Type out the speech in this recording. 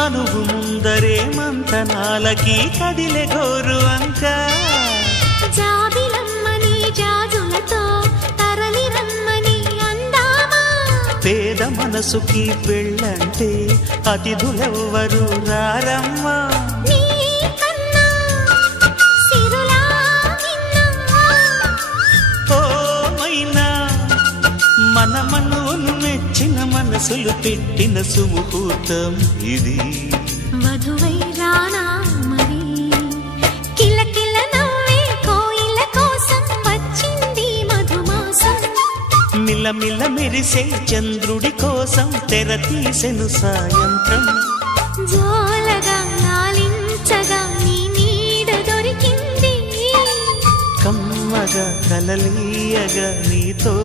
మనువు ముందరే మంతనాలకి కదిలే గోరు అంక జాబిలమ్మని జాజులతో తరలి రమ్మని అందామా పేద మనసుకి పెళ్ళంటే అతిథులెవ్వరు రారమ్మా మన మనోను మెచ్చిన మనసులు పెట్టిన సుముహూర్తం ఇది మధువై రానా మరి కిలకిల నవ్వే కోయిల కోసం వచ్చింది మధుమాసం మిలమిల మెరిసే చంద్రుడి కోసం తెర తీసెను సాయంత్రం జోలగా నాలించగా నీ నీడ దొరికింది కమ్మగా కలలీయగా నీతో